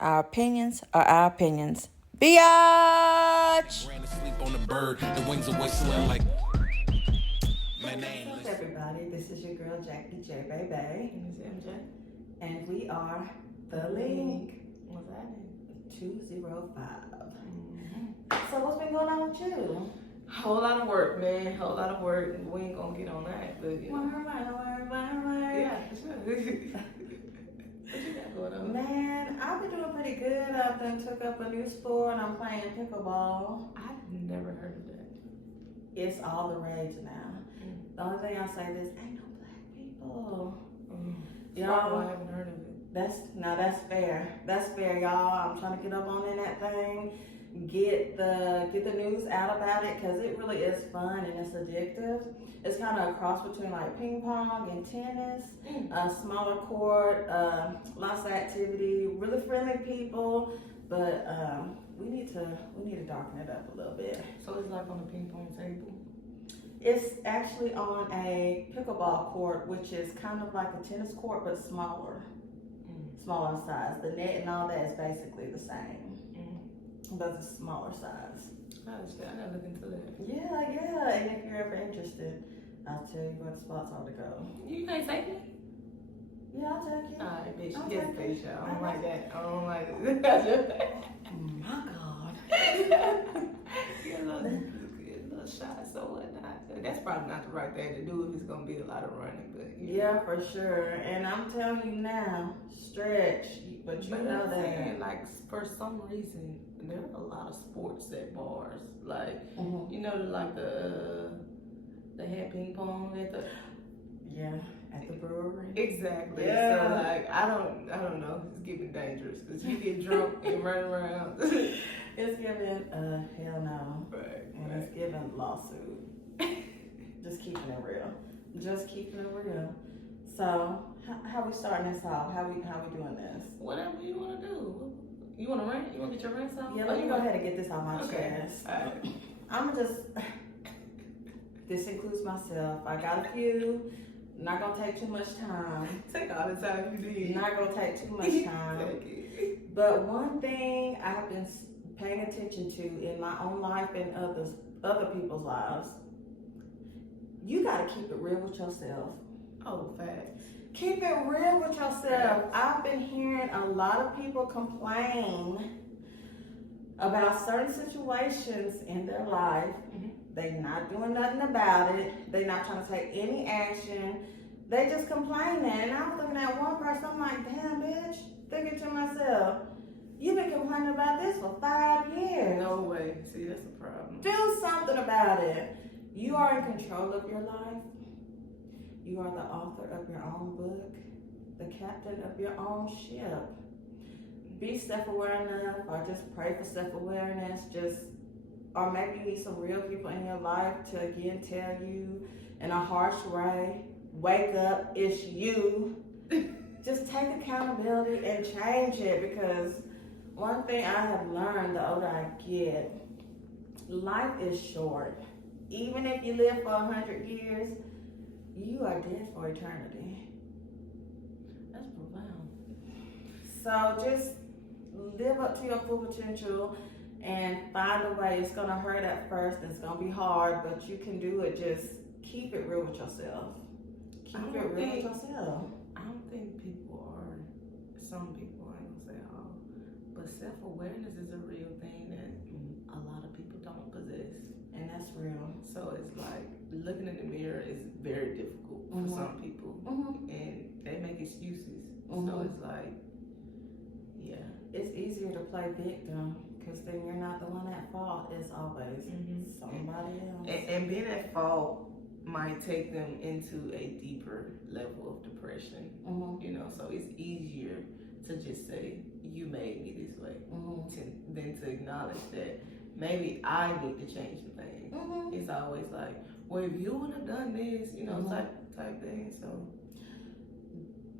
Our opinions are our opinions. Biatch! Ran asleep on the bird, the wings are whistling like. What's up, everybody? This is your girl Jackie J Baby, And it's MJ. and we are The Link What's happening? 205. So what's been going on with you? Whole lot of work, man. Whole lot of work. We ain't gonna get on that, but you know. Word. Yeah, for sure. What you got going on? Man, I've been doing pretty good. I've done took up a new sport. I'm playing pickleball. I've never heard of that. It's all the rage now. The only thing I'll say is, ain't no black people. Y'all, I haven't heard of it. That's fair. That's fair, y'all. I'm trying to get up on in that thing. Get the news out about it, because it really is fun and it's addictive. It's kind of a cross between like ping pong and tennis. A smaller court, lots of activity, really friendly people, but we need to darken it up a little bit. So it's like on a ping pong table. It's actually on a pickleball court, which is kind of like a tennis court but smaller in size. The net and all that is basically the same. But it's a smaller size. I gotta look into that. Yeah. And if you're ever interested, I'll tell you what spots are to go. You can't take me? Yeah, I'll take you. Alright, bitch. I'll Yes, take bitch. you. I don't like that. I don't like it. My God. Get a little shot, so whatnot. That's probably not the right thing to do if it's gonna be a lot of running, but Yeah, for sure. And I'm telling you now, stretch. But you know I'm that. saying, like, for some reason, there are a lot of sports at bars. Like, you know, like they had ping pong at the. Yeah, at the brewery. Exactly. Yeah. So like, I don't know. It's getting dangerous because you get drunk and run around. It's giving hell no. Right. And it's giving lawsuit. Just keeping it real. So, how we starting this off? How we doing this? Whatever you want to do. You want to rant? You want to get your rants out? Yeah, let me go ahead and get this off my chest. All right. I'm just. This includes myself. I got a few. Not gonna take too much time. Take all the time you need. Not gonna take too much time. Take it. But one thing I've been paying attention to in my own life and other people's lives, you gotta keep it real with yourself. Oh, facts. Keep it real with yourself. I've been hearing a lot of people complain about certain situations in their life. They not doing nothing about it. They not trying to take any action. They just complaining. And I'm looking at one person, I'm like, damn, bitch. Thinking to myself, you've been complaining about this for 5 years. No way. See, that's the problem. Do something about it. You are in control of your life. You are the author of your own book, the captain of your own ship. Be self-aware enough, or just pray for self-awareness. Or maybe you need some real people in your life to again tell you in a harsh way, wake up, it's you. Just take accountability and change it, because one thing I have learned the older I get, life is short. Even if you live for 100 years, you are dead for eternity. That's profound. So just live up to your full potential and find a way. It's gonna hurt at first, it's gonna be hard, but you can do it. Just keep it real with yourself. Keep it real with yourself. I don't think people are, some people, I ain't gonna say all, but self-awareness is a real thing that a lot of people don't possess. And that's real. So it's like, looking in the mirror is very difficult for some people, and they make excuses. So it's like, yeah. It's easier to play victim, because then you're not the one at fault. It's always somebody else. And being at fault might take them into a deeper level of depression. You know, so it's easier to just say, you made me this way, than to acknowledge that maybe I need to change the thing. It's always like, well, if you would have done this, you know, type thing. So,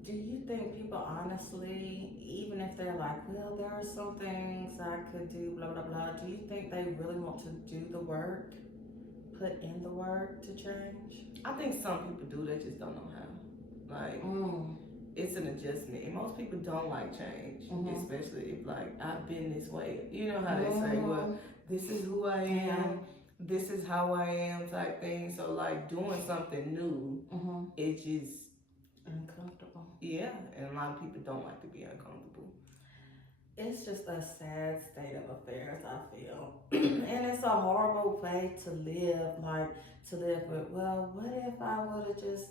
do you think people honestly, even if they're like, well, there are some things I could do, blah, blah, blah, do you think they really want to do the work, put in the work to change? I think some people do, they just don't know how. Like, it's an adjustment, and most people don't like change, especially if like I've been this way. You know how they say, well, this is who I am, this is how I am, type thing. So like doing something new, it's just uncomfortable. Yeah, and a lot of people don't like to be uncomfortable. It's just a sad state of affairs, I feel. And it's a horrible way to live, like to live with, well, what if I would have just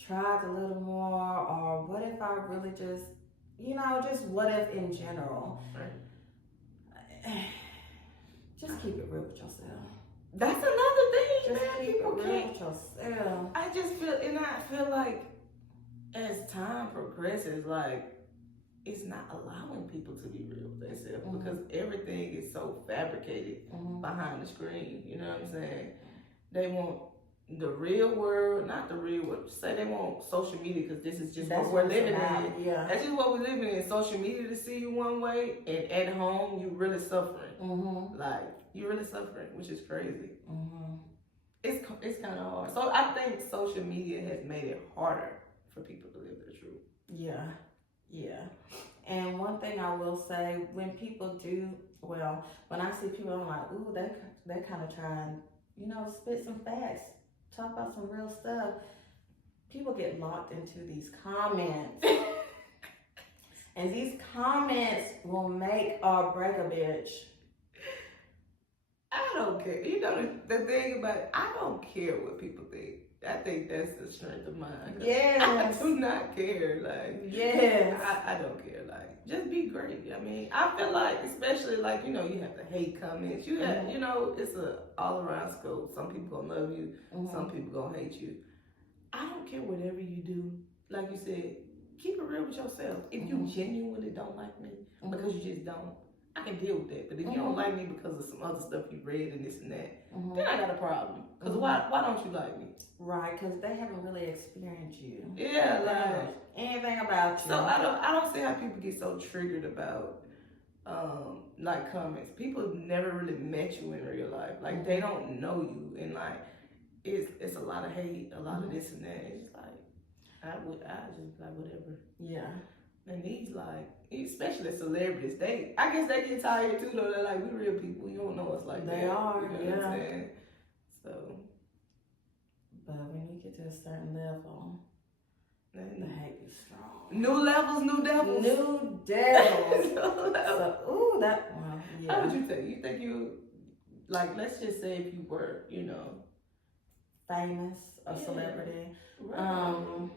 tried a little more, or what if I really just, just what if in general. Right. Just keep it real with yourself. That's another thing, Just man. keep People it real can't. with yourself. I feel like as time progresses, like it's not allowing people to be real with themselves because everything is so fabricated behind the screen. You know what I'm saying? They want the real world, not the real world. Say they want social media because this is just what we're living in. Yeah. That's just what we're living in. Social media to see you one way, and at home you really suffering. Like you really suffering, which is crazy. It's kind of hard. So I think social media has made it harder for people to live their truth. Yeah. And one thing I will say, when people do, well, when I see people, I'm like, ooh, they kind of trying, spit some facts, talk about some real stuff. People get locked into these comments. And these comments will make or break a bitch. I don't care. You know, the thing about it, I don't care what people think. I think that's the strength of mine. Yes. I do not care. Like, yes. I don't care. Like, just be great. I mean, I feel like, especially like, you have the hate comments. You have, it's a all around scope. Some people gonna love you. Some people gonna hate you. I don't care whatever you do. Like you said, keep it real with yourself. If you genuinely don't like me, because you just don't, I can deal with that. But if you don't like me because of some other stuff you read and this and that, then I got a problem. Because why don't you like me? Right, because they haven't really experienced you. Yeah, like anything about you. So I don't see how people get so triggered about like comments. People never really met you in real life. Like they don't know you, and like it's a lot of hate, a lot of this and that. It's just like I just like whatever. Yeah. And these like, especially celebrities, I guess they get tired too though. They're like, we real people, you don't know us like that. They are, you know yeah. What I'm saying? So. But when you get to a certain level, the hate is strong. New levels, new devils. New devils. So, ooh, yeah. How would you think? You think you, like, let's just say if you were, famous, a celebrity. Right.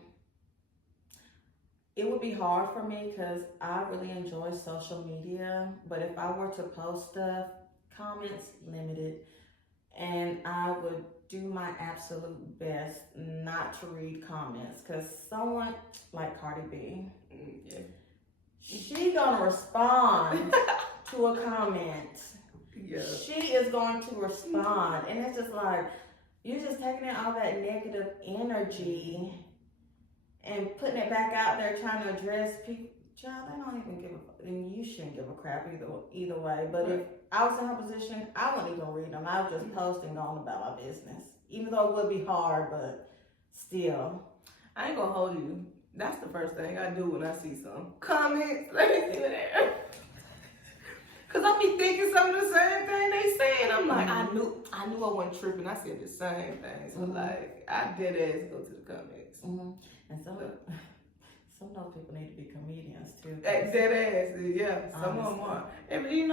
It would be hard for me because I really enjoy social media. But if I were to post stuff, comments limited. And I would do my absolute best not to read comments. Because someone like Cardi B, she gonna respond to a comment. Yeah. She is going to respond. And it's just like, you're just taking in all that negative energy and putting it back out there trying to address people. Child, they don't even give a, and you shouldn't give a crap either way. But if I was in her position, I wouldn't even read them. I would just post and go on about my business. Even though it would be hard, but still. I ain't gonna hold you. That's the first thing I do when I see some comments. Let me see what they Cause I be thinking some of the same thing they saying. I'm like, I knew I wasn't tripping. I said the same thing. So like, I dead ass go to the comments. And some of those people need to be comedians too. Dead ass, yeah. Some of them are. Every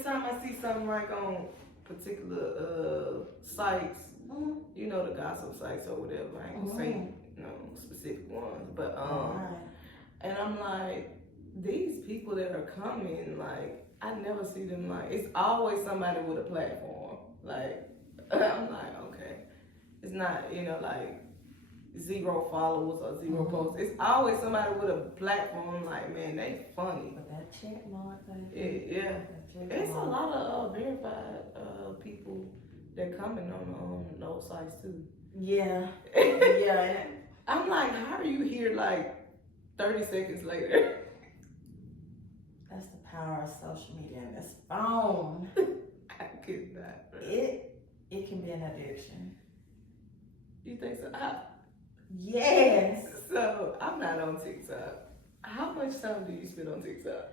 time I see something like on particular sites, the gossip sites or whatever. I ain't gonna say specific ones, but and I'm like, these people that are coming, like, I never see them like. It's always somebody with a platform. Like, I'm like, okay, it's not like 0 followers or 0 posts. It's always somebody with a platform. Like, man, they funny. But that check mark thing. Yeah. It's a lot of verified people that coming on those sites too. Yeah. Yeah. I'm like, how are you here like 30 seconds later? That's the power of social media and this phone. I could not. Bro. It can be an addiction. You think so? Yes. So I'm not on TikTok. How much time do you spend on TikTok?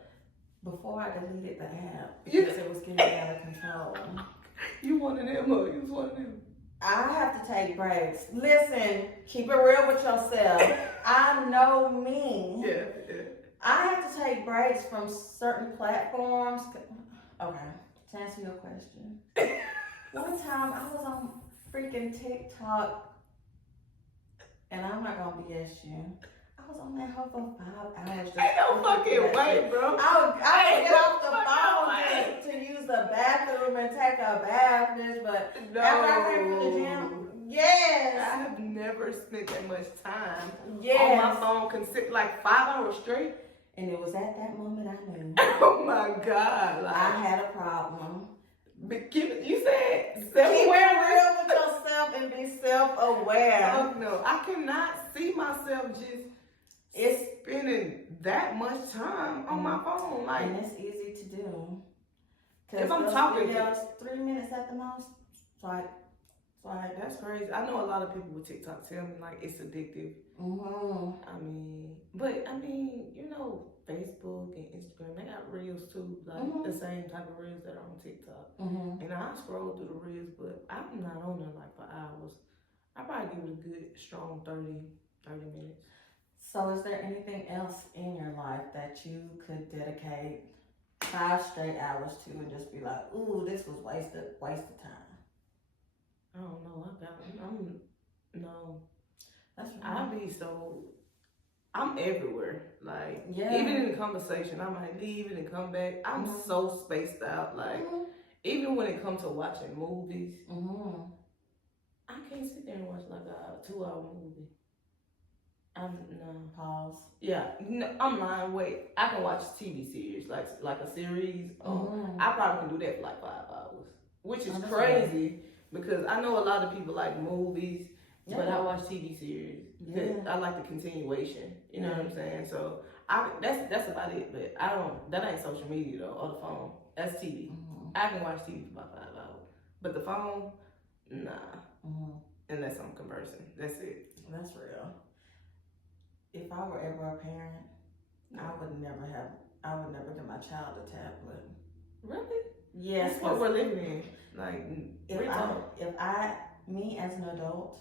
Before I deleted the app, Yeah. because it was getting out of control. You one of them, or you was one of them? I have to take breaks. Listen, keep it real with yourself. I know me. Yeah. I have to take breaks from certain platforms. Okay, to answer your question. One time I was on freaking TikTok, and I'm not gonna BS you. I was on that hoe for 5 hours. Ain't no fucking way, bro. I would get off the phone to use the bathroom and take a bath, bitch. But No. after I came from the gym, yes. I have never spent that much time Yes. on my phone, like 5 hours straight. And it was at that moment I knew. Oh my God. Like, I had a problem. But you said Keep it self-awareness. real with yourself and be self-aware. Fuck no. I cannot see myself just spending that much time on my phone. Like, and it's easy to do. If I'm talking, videos, 3 minutes at the most. Like that's crazy. I know a lot of people with TikTok tell me like it's addictive. I mean, you know, Facebook and Instagram, they got reels too, like the same type of reels that are on TikTok. And I scroll through the reels, but I'm not on there like for hours. I probably give it a good strong 30 minutes. So is there anything else in your life that you could dedicate 5 straight hours to and just be like, ooh, this was wasted time? I don't know. No. That's right. I'm everywhere. Like, yeah. Even in the conversation, I might leave and then come back. I'm so spaced out. Like, even when it comes to watching movies, I can't sit there and watch like a 2-hour movie. Pause. Yeah, no, I'm lying. Wait, I can watch TV series, like a series. I probably can do that for like 5 hours, which is crazy because I know a lot of people like movies, but I watch TV series because I like the continuation. You know what I'm saying? So that's about it. But that ain't social media though, or the phone. That's TV. I can watch TV for about 5 hours, but the phone, nah. Unless I'm conversing, that's it. That's real. If I were ever a parent, I would never give my child a tablet. Really? Yes. That's what we're living in. Like, me as an adult,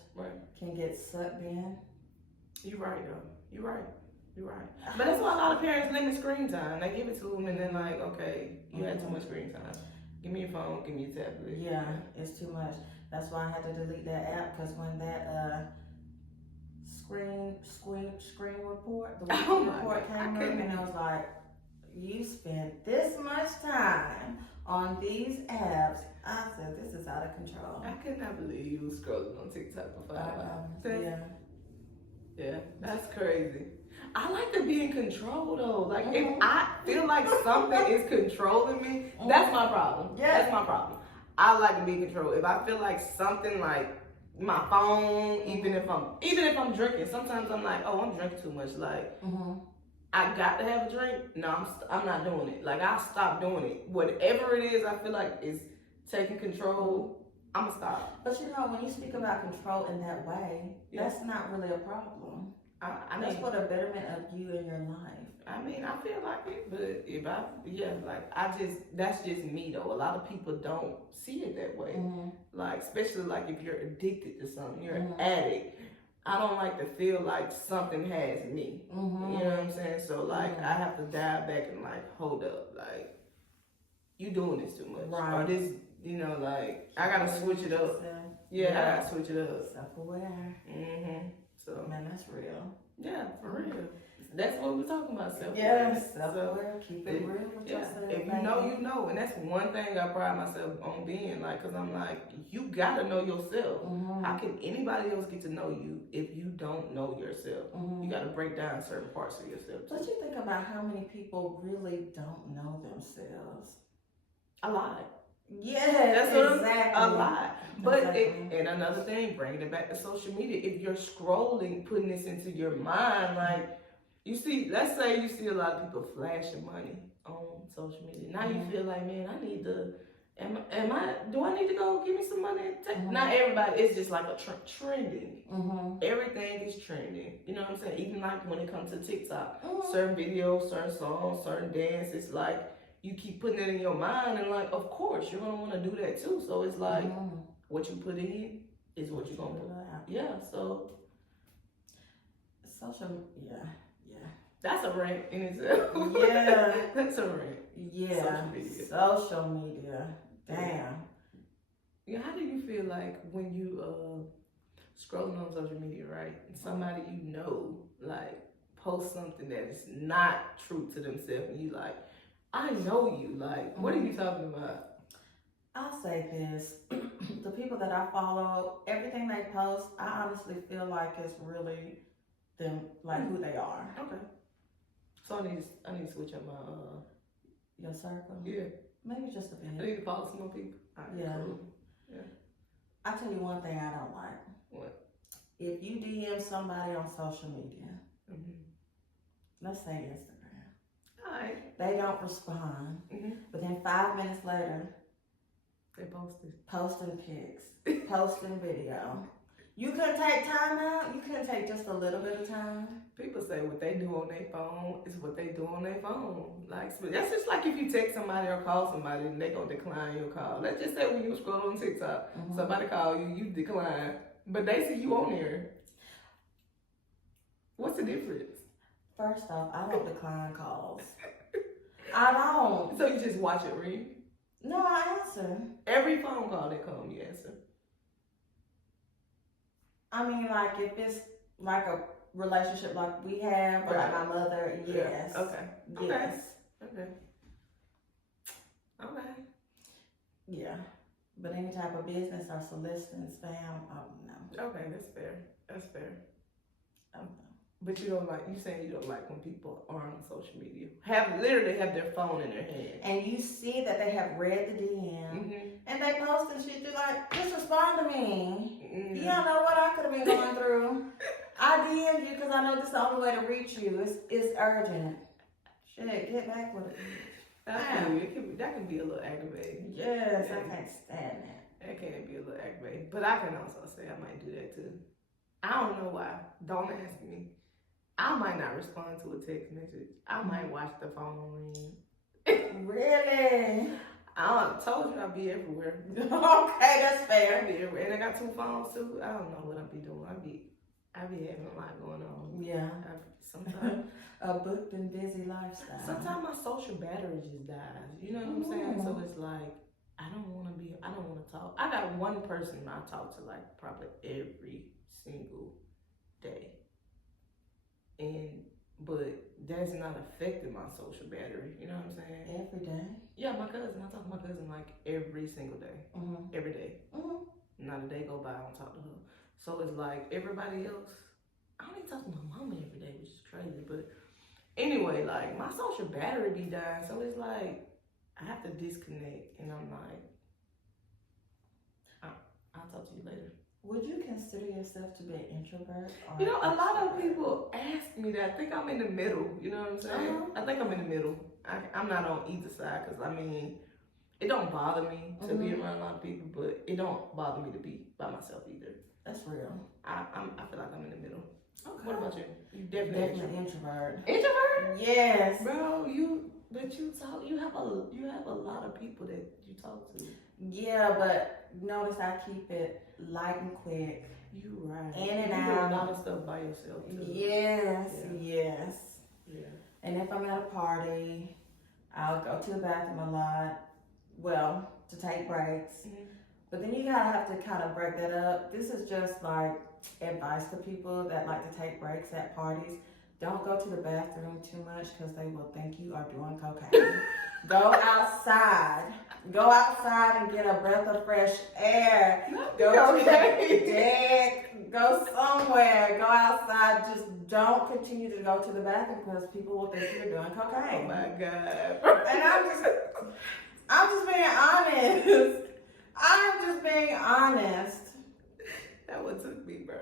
can get sucked in. You're right, though. You're right. But that's why a lot of parents limit screen time. They give it to them and then like, okay, you had too much screen time. Give me your phone, give me your tablet. Yeah, it's too much. That's why I had to delete that app because when that screen report, the report came up, and I was like, you spent this much time on these apps. I said, this is out of control. I could not believe you was scrolling on TikTok for 5 hours. Yeah, that's crazy. I like to be in control though. Like if I feel like something is controlling me, that's my problem. Yeah, that's my problem. I like to be in control. If I feel like something like my phone, even if I'm drinking, sometimes I'm like, oh, I'm drinking too much. Like, I got to have a drink. No, I'm not doing it. Like, I'll stop doing it. Whatever it is, I feel like is taking control. I'ma stop. But you know, when you speak about control in that way, that's not really a problem. I mean, that's for the betterment of you and your life. I mean, I feel like it, but that's just me though. A lot of people don't see it that way. Like, especially like if you're addicted to something, you're an addict. I don't like to feel like something has me. You know what I'm saying? So like, I have to dial back and like, hold up, like, you doing this too much, or this, you know, like, I gotta switch it up. I gotta switch it up. Self-aware. So man, that's real. Yeah, for real. That's what we're talking about, self-aware. Yes, self-aware. Keep it real with yourself. If you know, you know. And that's one thing I pride myself on being, like, because I'm like, you gotta know yourself. How can anybody else get to know you if you don't know yourself? You gotta break down certain parts of yourself. But you think about how many people really don't know themselves. A lot. Yeah, that's exactly. A lot. But and another thing, bringing it back to social media, if you're scrolling, putting this into your mind, like, you see, let's say you see a lot of people flashing money on social media. Now you feel like, man, I need to do I need to go give me some money? Not everybody, it's just like a trending. Everything is trending. You know what I'm saying? Even like when it comes to TikTok, certain videos, certain songs, certain dances, like you keep putting it in your mind and like, of course, you're going to want to do that too. So it's like what you put in is what you're going to put out. Yeah, so. Social, yeah. That's a rant in itself. Yeah. That's a rant. Yeah. Social media. Damn. Yeah, how do you feel like when you scrolling on social media, right? And somebody you know, like, post something that is not true to themselves and you like, I know you. Like, what are you talking about? I'll say this. The people that I follow, everything they post, I honestly feel like it's really them, like who they are. Okay. So I need to switch up my your circle. Yeah. Maybe just a bit. I need to follow some more people. Right, yeah. Cool. Yeah. I tell you one thing I don't like. What? If you DM somebody on social media, let's say Instagram, alright, they don't respond. But then 5 minutes later, they posting pics, posting video. You couldn't take time out? You couldn't take just a little bit of time? People say what they do on their phone is what they do on their phone. Like, that's just like if you text somebody or call somebody and they gonna decline your call. Let's just say when you scroll on TikTok, somebody call you, you decline, but they see you on there. What's the difference? First off, I don't decline calls. I don't. So you just watch it ring? No, I answer. Every phone call that come, you answer. I mean, like, if it's like a relationship like we have, or like my mother, yes. Okay. Yes. Okay. Yeah. But any type of business or soliciting, spam, no. Okay, that's fair. No. But you don't like, you saying you don't like when people are on social media, literally have their phone in their hand. And you see that they have read the DM, and they post and shit, you're like, just respond to me. You don't know what I could have been going through. I DM'd you because I know this is the only way to reach you. It's urgent. Shit, get back with it. That can be a little aggravating. Yes, I can't stand that. That can be a little aggravating. But I can also say I might do that too. I don't know why. Don't ask me. I might not respond to a text message. I might watch the phone ring. Really? I told you I'd be everywhere. Okay, that's fair. I'd be everywhere. And I got 2 phones too. I don't know what I'd be doing. I'd be having a lot going on. Yeah. Sometimes a booked and busy lifestyle. Sometimes my social battery just dies. You know what I'm saying? So it's like I don't want to talk. I got one person I talk to like probably every single day. But that's not affecting my social battery. You know what I'm saying? Every day? Yeah, my cousin. I talk to my cousin like every single day. Every day. Not a day go by I don't talk to her. So it's like everybody else. I don't even talk to my mama every day, which is crazy. But anyway, like my social battery be dying. So it's like I have to disconnect, and I'm like, I'll talk to you later. Would you consider yourself to be an introvert? Or you know, a lot of people ask me that. I think I'm in the middle. You know what I'm saying? I think I'm in the middle. I'm not on either side because, I mean, it don't bother me to be around a lot of people, but it don't bother me to be by myself either. That's real. I feel like I'm in the middle. Okay. What about you? You definitely introvert. Introvert? Yes. Bro, you have a lot of people that you talk to. Yeah, but notice I keep it light and quick. You right. In and you out. do a lot of stuff by yourself too. Yes. Yeah. And if I'm at a party, I'll go to the bathroom a lot. Well, to take breaks. But then you gotta have to kind of break that up. This is just like advice to people that like to take breaks at parties. Don't go to the bathroom too much because they will think you are doing cocaine. Go outside. Go outside and get a breath of fresh air. Go to the deck. Go somewhere. Go outside. Just don't continue to go to the bathroom because people will think you're doing cocaine. Oh my God. And I'm just being honest. I'm just being honest. That one took me, bro.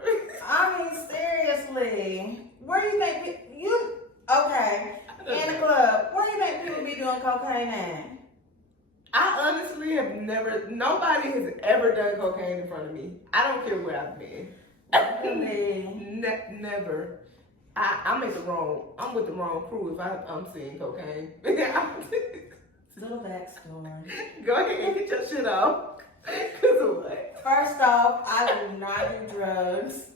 I mean, seriously. Where do you think okay, in the club, where do you think people be doing cocaine at? I honestly have never, nobody has ever done cocaine in front of me. I don't care where I've been. Never. I'm with the wrong crew if I'm seeing cocaine. Little backstory. Go ahead and get your shit off. Cause of what? First off, I do not do drugs.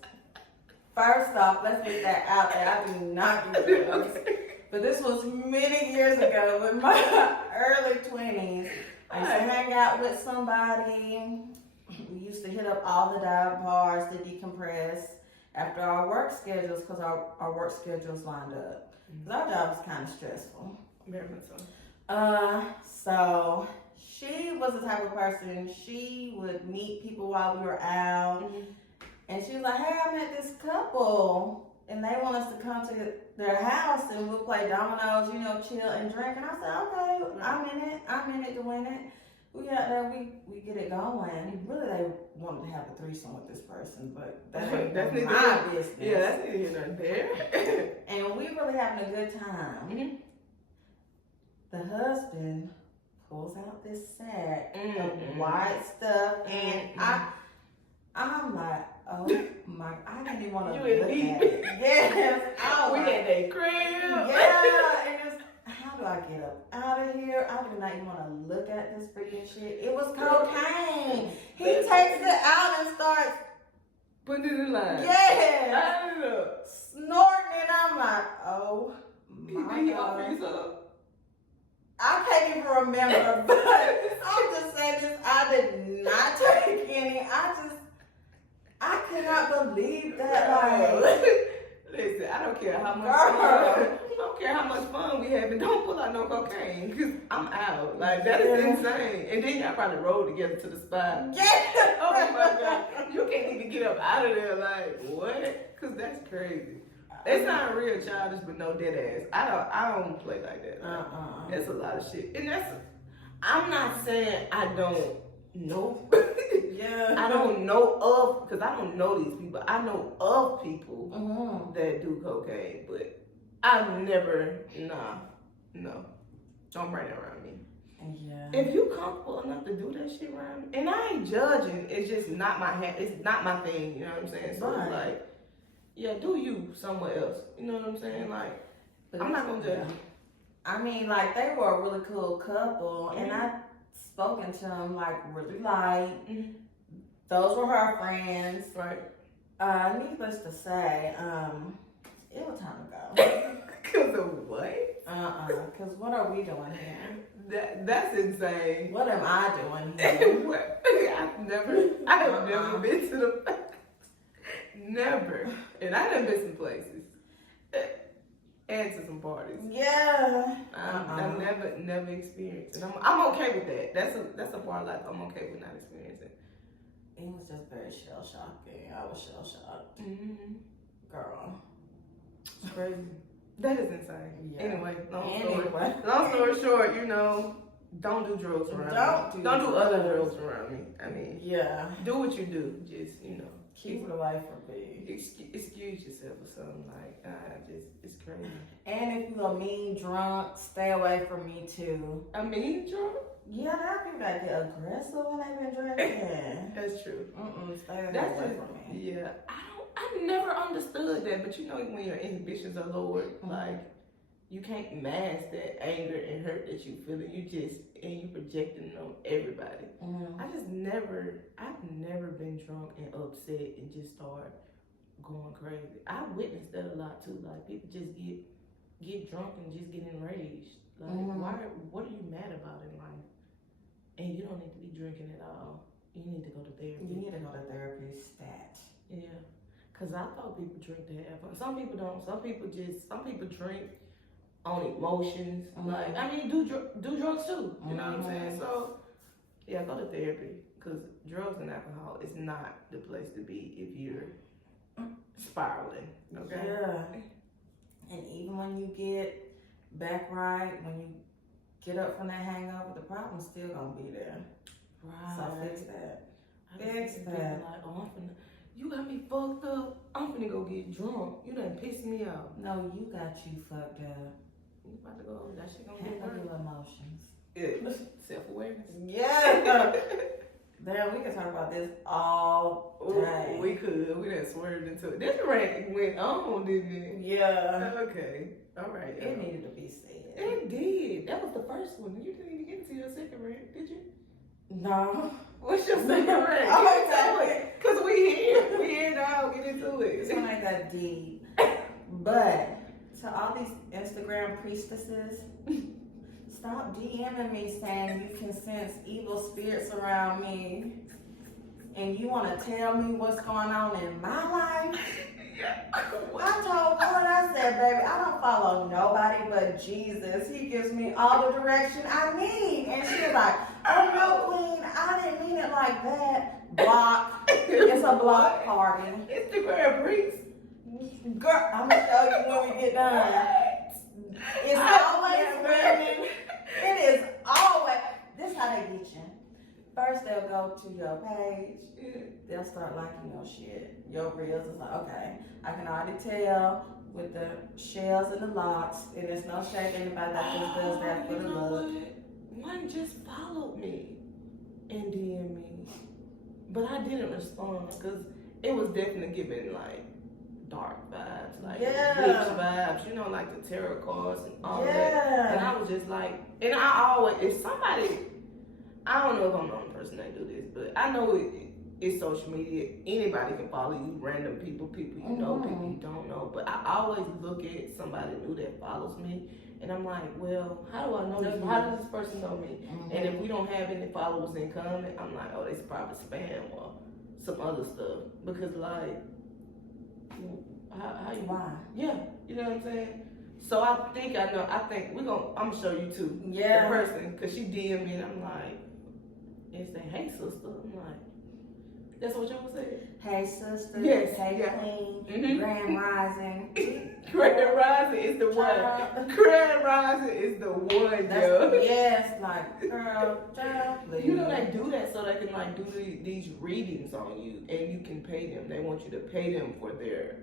First off, let's get that out there. I do not do drugs. But this was many years ago in my early 20s. I used to hang out with somebody. We used to hit up all the dive bars to decompress after our work schedules because our work schedules lined up. Because our job was kind of stressful. Very much so. So she was the type of person, she would meet people while we were out. And she was like, hey, I met this couple and they want us to come to their house and we'll play dominoes, chill and drink. And I said, okay, I'm in it to win it. We got there, we get it going. Really, they wanted to have a threesome with this person, but that ain't my business. Yeah, that's neither here nor there. And we really having a good time. The husband pulls out this sack of white stuff, and I'm like, oh my, I didn't even want to look at it. Yes, we had that crib. Yeah, and it's, how do I get up out of here? I do not even want to look at this freaking shit. It was cocaine. He takes it out and starts putting it in line. Yeah, snorting it. I'm like, oh my Did he God. offer you some? I can't even remember, but I'm just saying this. I did not take any. I cannot believe that. Listen, I don't care how much fun. I don't care how much fun we have, and don't pull out no cocaine, because I'm out. Like, that is insane. And then y'all probably rode together to the spot. Yeah. Oh my God. You can't even get up out of there. Like, what? Because that's crazy. It's not real childish, but no dead ass. I don't play like that. That's a lot of shit. And I'm not saying I don't know. I don't know of, because I don't know these people. I know of people that do cocaine, but I've never, no. Don't bring that around me. Yeah. If you comfortable enough to do that shit around me, and I ain't judging, it's just not it's not my thing, you know what I'm saying? So it's like, yeah, do you somewhere else. You know what I'm saying? Like, I'm not gonna judge you. I mean, like, they were a really cool couple, and I spoken to them, like, really light. Those were her friends. Right. Needless to say, it was time to go. Because of what? Because what are we doing here? That's insane. What am I doing here? I have never been to the never. And I done been some places. And to some parties. Yeah. I've never experienced it. I'm okay with that. That's a part of life I'm okay with not experiencing. It was just very shell shocking. I was shell shocked. Girl. It's crazy. That is insane. Yeah. Anyway, long story short, don't do drugs around me. Don't do other drugs around me. I mean, do what you do. Just, keep it away from me. Excuse yourself or something. Like, it's crazy. And if you're a mean drunk, stay away from me too. A mean drunk? Yeah, there are people that get aggressive when they've been drinking. That's true. Stay away from me. Yeah. I never understood that, but when your inhibitions are lowered, like, you can't mask that anger and hurt that you feel, and you projecting it on everybody. I've never been drunk and upset and just start going crazy. I witnessed that a lot too. Like, people just get drunk and just get enraged. Like, what are you mad about in life? And you don't need to be drinking at all. You need to go to therapy. You need to go to therapy stat. Yeah. Because I thought people drink to have fun. Some people don't. Some people drink on emotions. Like, I mean, do drugs too. You know what I'm saying? So, yeah, go to therapy. Because drugs and alcohol is not the place to be if you're spiraling. Okay? Yeah. And even when you get back right, when you get up from that hangover, the problem's still gonna be there. Right. So fix that. Fix that. Like, you got me fucked up. I'm finna go get drunk. You done pissed me off. No, you got you fucked up. You about to go. That shit gonna Handle get your emotions. Self-awareness. Yeah. Damn, we can talk about this all day. Ooh, we could. We done swerved into it. This rant went on, didn't it? Yeah. Okay. All right. It needed to be said. It did. That was the first one. You didn't even get into your second rant, did you? No. What's your second rant? Oh, Get into it. Because we here. We here now. Get into it. This one ain't that deep. But to all these Instagram priestesses, stop DMing me saying you can sense evil spirits around me and you want to tell me what's going on in my life. I told her, I said, baby, I don't follow nobody but Jesus. He gives me all the direction I need. And she was like, oh no, Queen, I didn't mean it like that. Block. It's a block party. Instagram priest. Girl, I'm going to show you when we get done. It's always women. It is always. This is how they get you. First, they'll go to your page. They'll start liking your shit. Your reels is like, okay, I can already tell with the shells and the locks, and there's no shade anybody that just does that for the look. One just followed me and DM me, but I didn't respond because it was definitely giving like dark vibes, like witch vibes, you know, like the tarot cards and all that. And I was just like, and I always, if somebody, I don't know if I'm the only person that do this, but I know it's social media. Anybody can follow you, random people you know, people you don't know. But I always look at somebody new that follows me, and I'm like, well, how do I know this? How does this person know me? And if we don't have any followers in common, I'm like, oh, it's probably spam or some other stuff. Because like, how you? Why? Yeah, you know what I'm saying. So I think I know. I think I'm gonna show you too. Yeah. The person, because she DM me, and I'm like, and say, hey sister. I'm like, that's what y'all say. Hey sister. Yes. Hey queen. Grand rising. Grand rising is the one. Grand rising is the one, yo. Yes, like girl, child, please. You know they do that so they can like do these readings on you, and you can pay them. They want you to pay them for their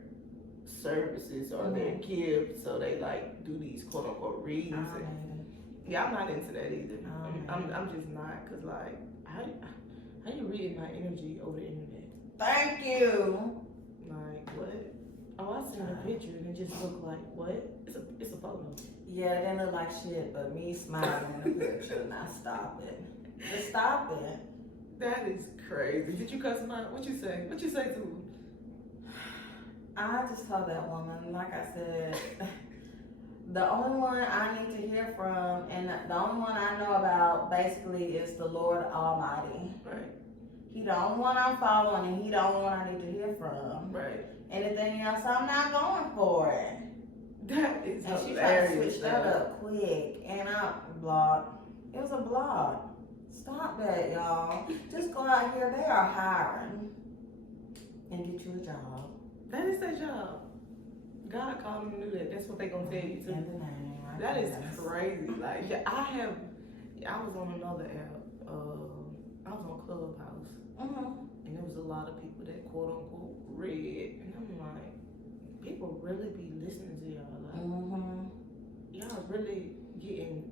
services or their gifts, so they like do these quote unquote readings. Yeah, I'm not into that either. I'm just not, cause like how you read my energy over the internet? Thank you. Like what? Oh, I seen a picture and it just looked like what? It's a photo. Yeah, it didn't look like shit, but me smiling in the picture. Now stop it. Just stop it. That is crazy. Did you cuss him out? What you say? What you say to him? I just told that woman, like I said, the only one I need to hear from, and the only one I know about, basically, is the Lord Almighty. Right. He the only one I'm following, and he the only one I need to hear from. Right. Anything else, I'm not going for it. That is and hilarious. she tried to switch that up quick, and I blocked. It was a block. Stop that, y'all. Just go out here. They are hiring, and get you a job. That is their job. God called them to do that. That's what they gonna tell you too. That is crazy. Like I was on another app. I was on Clubhouse, and there was a lot of people that quote unquote read, and I'm like, people really be listening to y'all. Like, y'all really getting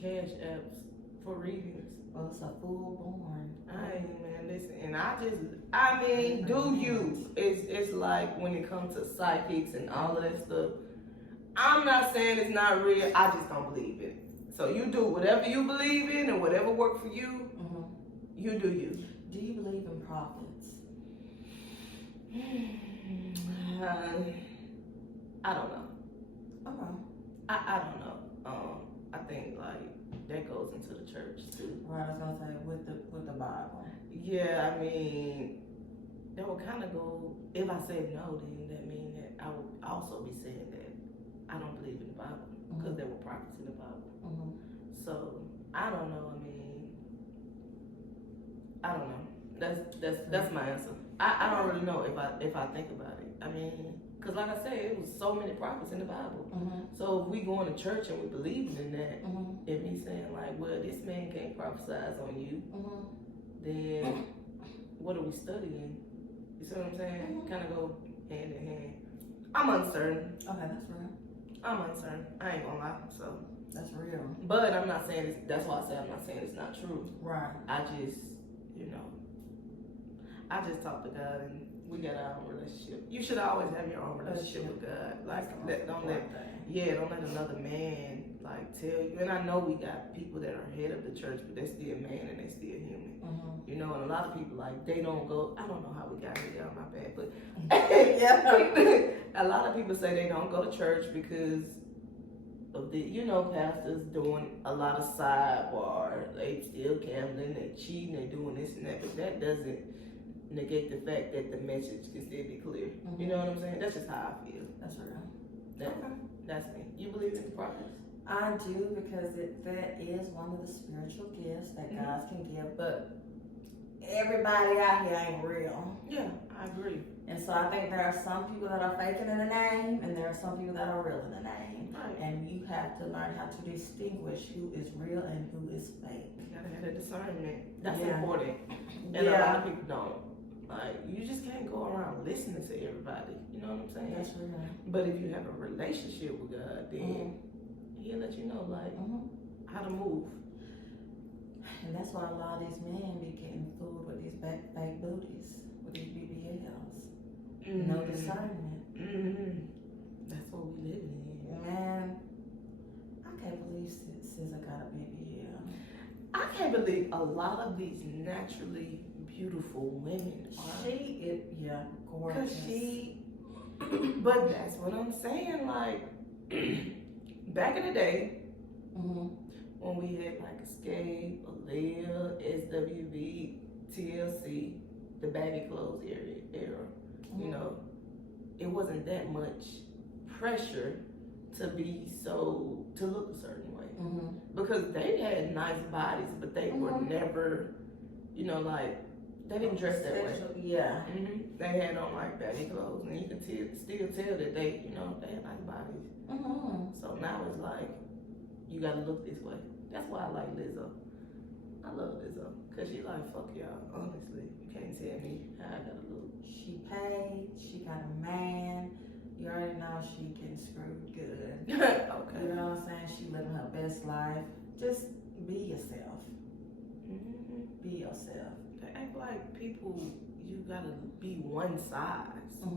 cash apps for readings. Well, it's a fool born. I ain't, man, listen, and I mean, do you? It's like when it comes to psychics and all of that stuff, I'm not saying it's not real, I just don't believe it. So you do whatever you believe in and whatever works for you, you do you. Do you believe in prophets? I don't know. Okay. I don't know. I think like that goes into the church too. Right, I was gonna say with the Bible. Yeah, I mean, that would kind of go. If I said no, then that means that I would also be saying that I don't believe in the Bible because there were prophets in the Bible. So I don't know. I mean, I don't know. That's my answer. I don't really know if I think about it. I mean, because like I said, it was so many prophets in the Bible. So if we going to church and we believe in that, and me saying like, well, this man can't prophesize on you, then what are we studying? You see what I'm saying? Kind of go hand in hand. I'm uncertain. Okay, that's right. I'm uncertain. I ain't gonna lie. So That's real. But I'm not saying it's, that's why I say I'm not saying it's not true. Right. I just, you know, I just talk to God and we got our own relationship. You should always have your own relationship with God. Like, don't let another man like tell you. And I know we got people that are head of the church, but they're still man and they still human. Mm-hmm. You know, and a lot of people like they don't go. I don't know how we got here, y'all. My bad, but a lot of people say they don't go to church because of the, you know, pastors doing a lot of sidebar. They still gambling, they cheating, they doing this and that, but that doesn't negate the fact that the message can still be clear. Mm-hmm. You know what I'm saying? That's just how I feel. That's real. That's me. You believe in the prophets? I do, because that is one of the spiritual gifts that God can give, but everybody out here ain't real. Yeah, I agree. And so I think there are some people that are faking in the name, and there are some people that are real in the name. Right. And you have to learn how to distinguish who is real and who is fake. You gotta have that discernment. That's important. And a lot of people don't. Like, you just can't go around listening to everybody. You know what I'm saying? That's real. But if you have a relationship with God, then He'll let you know, like, how to move. And that's why a lot of these men be getting fooled with these fake booties, with these BBLs. No discernment. That's what we live in. Man, I can't believe SZA got a BBL. I can't believe a lot of these naturally beautiful women are. She is, gorgeous. But that's what I'm saying. Like, back in the day, when we had like Escape, Aaliyah, SWV, TLC, the baggy clothes era, you know, it wasn't that much pressure to look a certain way. Because they had nice bodies, but they were never, you know, like, they didn't dress that way. Yeah. They had on like baggy clothes, and you can still tell that they, you know, they had nice bodies. So now it's like, you gotta look this way. That's why I like Lizzo. I love Lizzo, cause she like, fuck y'all, honestly. You can't tell me how I gotta look. She paid, she got a man. You already know she getting screwed good. Okay. You know what I'm saying? She living her best life. Just be yourself. Be yourself. They act like people, you gotta be one size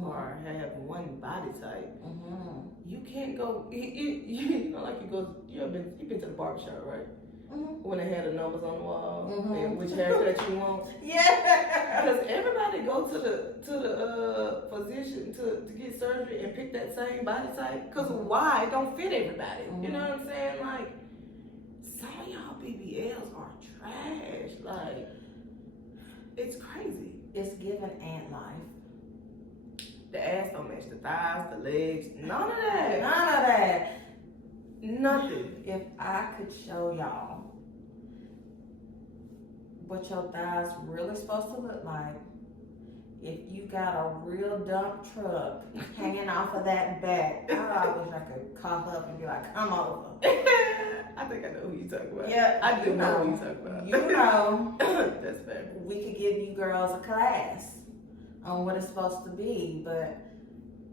or have one body type. You can't go, you know, like you've been to the barbershop, right? When they had the numbers on the wall and which haircut you want. Yeah. Because everybody go to the physician to get surgery and pick that same body type. Because why? It don't fit everybody. You know what I'm saying? Like, some of y'all BBLs are trash. Like, it's crazy. It's giving ant life. The ass don't match the thighs, the legs, none of that. None of that. Nothing. If I could show y'all what your thighs really supposed to look like, if you got a real dump truck hanging off of that back, I wish I could call her up and be like, come over. I think I know who you talking about. Yeah, I do know who you talking about. You know. That's fair. We could give you girls a class on what it's supposed to be, but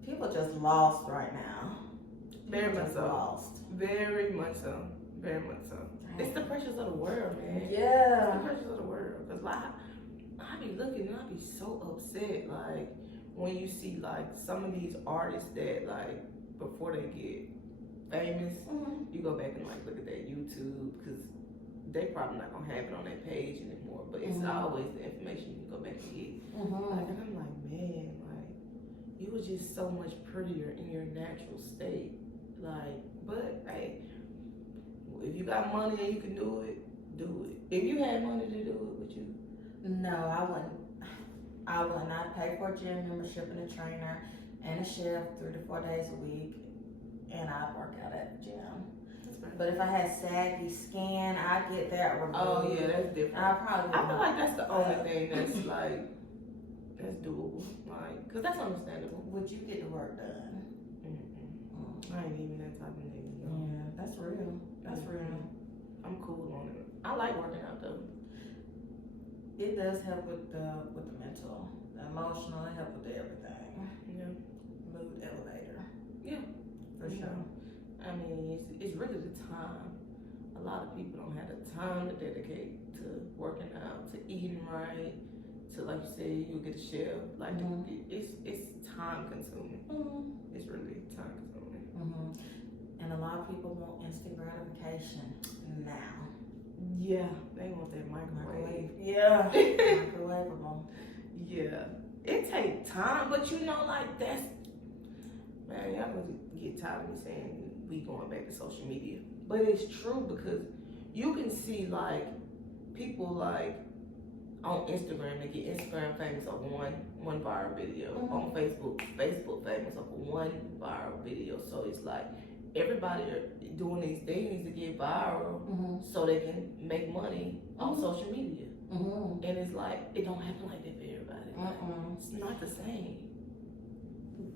people just lost right now. Very much so. Lost. Very much so. Very much so. It's the pressures of the world, man. Yeah. It's the pressures of the world. Because like, I be looking and I be so upset, like, when you see, like, some of these artists that, like, before they get famous, you go back and, like, look at their YouTube, because they probably not going to have it on their page anymore, but it's always the information you can go back and get. Like, and I'm like, man, like, you was just so much prettier in your natural state. Like, but, hey, if you got money and you can do it, do it. If you had money to do it, would you? No, I wouldn't. I would not pay for a gym membership and a trainer and a chef 3 to 4 days a week, and I'd work out at the gym. That's right. But if I had saggy skin, I'd get that removed. Oh yeah, that's different. I feel like that's the only thing that's like, that's doable. Like, cause that's understandable. Would you get the work done? I ain't even that type of nigga. Yeah, that's real. That's real. I'm cool on it. I like working out though. It does help with the mental, the emotional. It helps with everything. Yeah. Mood elevator. Yeah. For sure. I mean, it's really the time lot of people don't have the time to dedicate to working out, to eating right, to, like you said, you'll get a shell. Like, it's time consuming. It's really time consuming. And a lot of people want instant gratification now. Yeah, they want that microwave. Yeah, microwavable. Yeah, it takes time, but you know, like, that's, man, y'all gonna get tired of me saying we going back to social media, but it's true because you can see, like, people, like, on Instagram, they get Instagram famous off one viral video. On Facebook famous off one viral video. So it's like everybody are doing these things to get viral so they can make money on social media. And it's like, it don't happen like that for everybody. Like, it's not the same.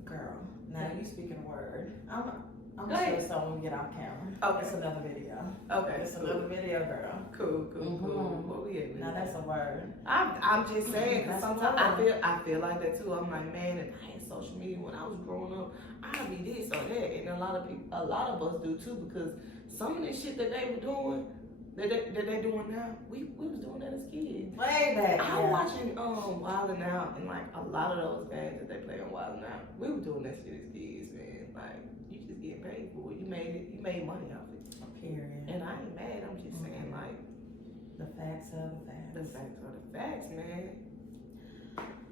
Girl, now you speaking a word. I'm gonna show something when we get off camera. Okay. It's another video. Okay. It's another video, girl. Cool. What we at? Now that's a word. I'm just saying, because That's sometimes fun. I feel like that too. I'm like, man, if I had social media when I was growing up, I'd be this or that. And a lot of us do too, because some of this shit that they were doing, that they doing now, we was doing that as kids. Way back. I'm watching Wild 'N Out, and like a lot of those games that they play on Wild 'N Out, we were doing that shit as kids, man. Like, you just get paid for it. You made money off it. Period. And I ain't mad. I'm just saying, like, The facts are the facts. the facts are the facts, man.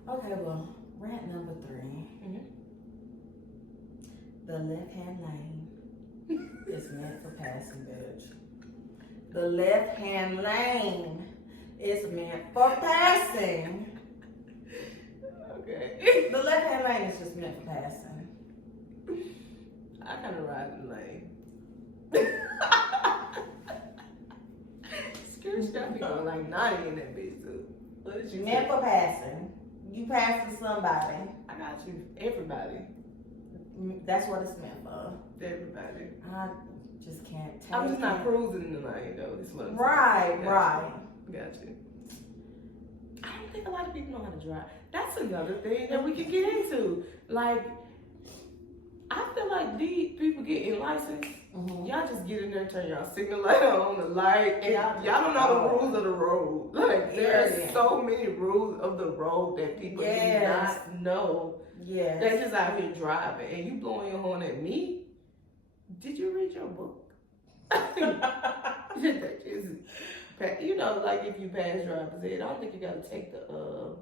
Okay, well, rant number 3. The left-hand lane is meant for passing, bitch. The left-hand lane is meant for passing. Okay. The left-hand lane is just meant for passing. I kind of ride in the lane. Scary got me going like 90 in that bitch too. What did you Meant say? for passing. You passing somebody. I got you. Everybody. That's what it's meant for. Everybody. I just can't take I'm just not it. cruising in the lane though. This one. Right. Got you. I don't think a lot of people know how to drive. That's another thing that we can get into. Like, I feel like these people getting licensed, y'all just get in there and turn y'all signal light on the light, and y'all don't know the rules of the road. Like, there's so many rules of the road that people do not know. Yes. They're just out here driving, and you blowing your horn at me. Did you read your book? That just, you know, like if you pass driver's ed, I don't think you gotta take the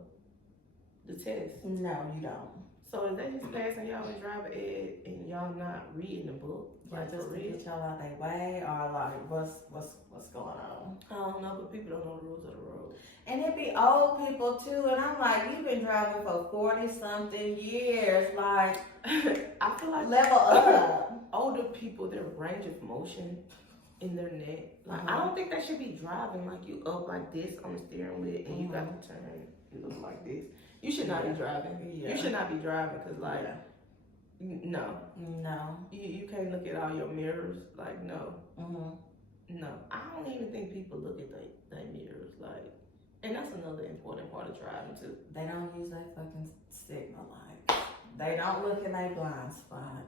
test. No, you don't. So is that just passing y'all in driver ed and y'all not reading the book? Like, just to get y'all out their way, or like what's going on? I don't know, but people don't know the rules of the road. And it be old people too, and I'm like, you've been driving for 40-something years, like, I feel like level up. older people, their range of motion in their neck, like I don't think they should be driving like you up like this on the steering wheel and you got to turn and look like this. You should not be driving. You should not be driving because, like, no. You can't look at all your mirrors. Like, no. No. I don't even think people look at their mirrors. Like, and that's another important part of driving, too. They don't use that fucking signal light. They don't look in their blind spot.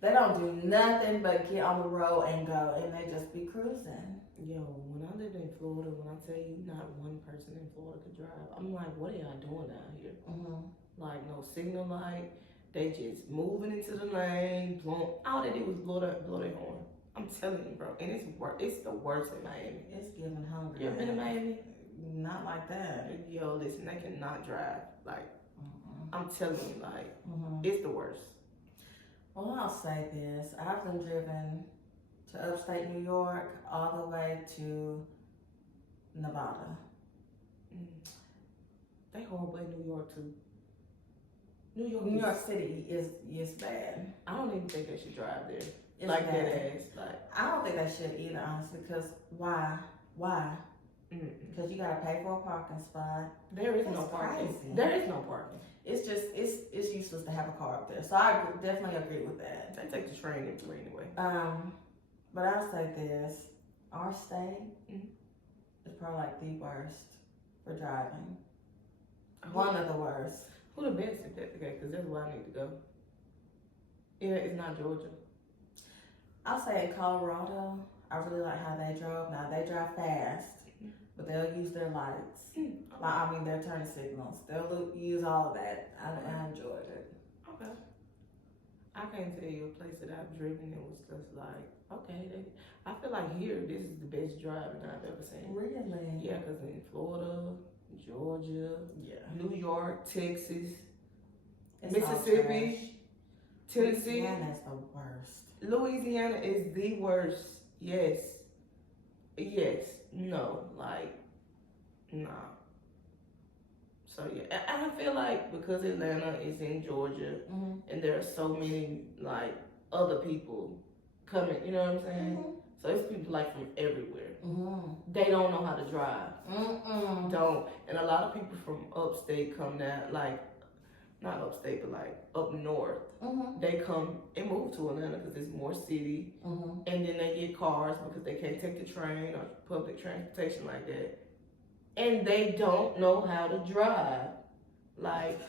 They don't do nothing but get on the road and go, and they just be cruising. Yo, when I lived in Florida, when I tell you not one person in Florida could drive, I'm like, what are y'all doing down here? Like, no signal light. They just moving into the lane, blowing. All they did was blow their horn. I'm telling you, bro. And it's the worst in Miami. It's giving hungry. You ever been to Miami? Not like that. Yo, listen, they cannot drive. Like, I'm telling you, like, it's the worst. Well, I'll say this. I've been driven to upstate New York all the way to Nevada. They horrible in New York, too. New York City is bad. I don't even think they should drive there. It's like bad. that ass. Like, I don't think they should either, honestly, because why? Because you gotta pay for a parking spot. There is no parking. There is no parking. It's just, it's useless to have a car up there. So I definitely agree with that. They take the train everywhere anyway. But I'll say this. Our state is probably like the worst for driving. One of the worst. Who the best at that? Okay, because that's where I need to go. Yeah, it's not Georgia. I'll say in Colorado, I really like how they drove. Now they drive fast, but they'll use their lights. Like, I mean, their turn signals. They'll use all of that. I enjoyed it. Okay. I can't tell you a place that I've driven and was just like, okay, I feel like here, this is the best driving I've ever seen. Really? Yeah, because in Florida, Georgia, New York, Texas, It's Mississippi, Tennessee. Louisiana's the worst. Louisiana is the worst. Yes. Yes. No. Like, nah. So yeah, I feel like because Atlanta is in Georgia and there are so many like other people coming, you know what I'm saying? So it's people like from everywhere. They don't know how to drive. Don't. And a lot of people from upstate come down, like not upstate, but like up north. They come and move to Atlanta because it's more city, and then they get cars because they can't take the train or public transportation like that. And they don't know how to drive. Like,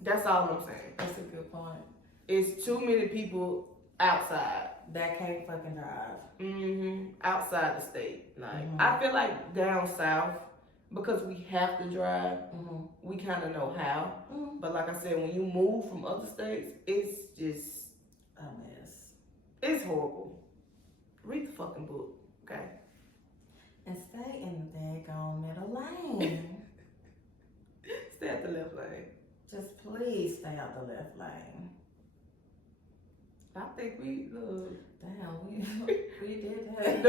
that's all I'm saying. That's a good point. It's too many people outside. That can't fucking drive. Outside the state. Like, I feel like down south, because we have to drive, we kind of know how. But like I said, when you move from other states, it's just a mess. It's horrible. Read the fucking book, okay? And stay in the daggone middle lane. Stay at the left lane. Just please stay out the left lane. I think we damn, we did that.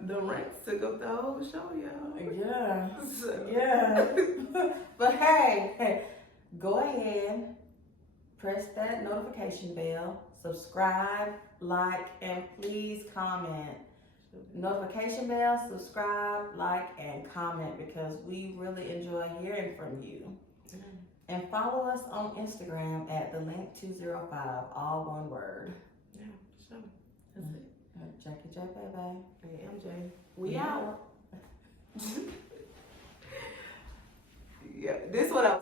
the ranks took up the whole show, y'all. Yeah. So. Yeah. But hey, go ahead, press that notification bell, subscribe, like, and please comment. Notification bell, subscribe, like, and comment because we really enjoy hearing from you. And follow us on Instagram at thelink205, all one word. Yeah, for sure. That's it. Jackie J, baby. Hey, MJ. We out. Yeah, this is what I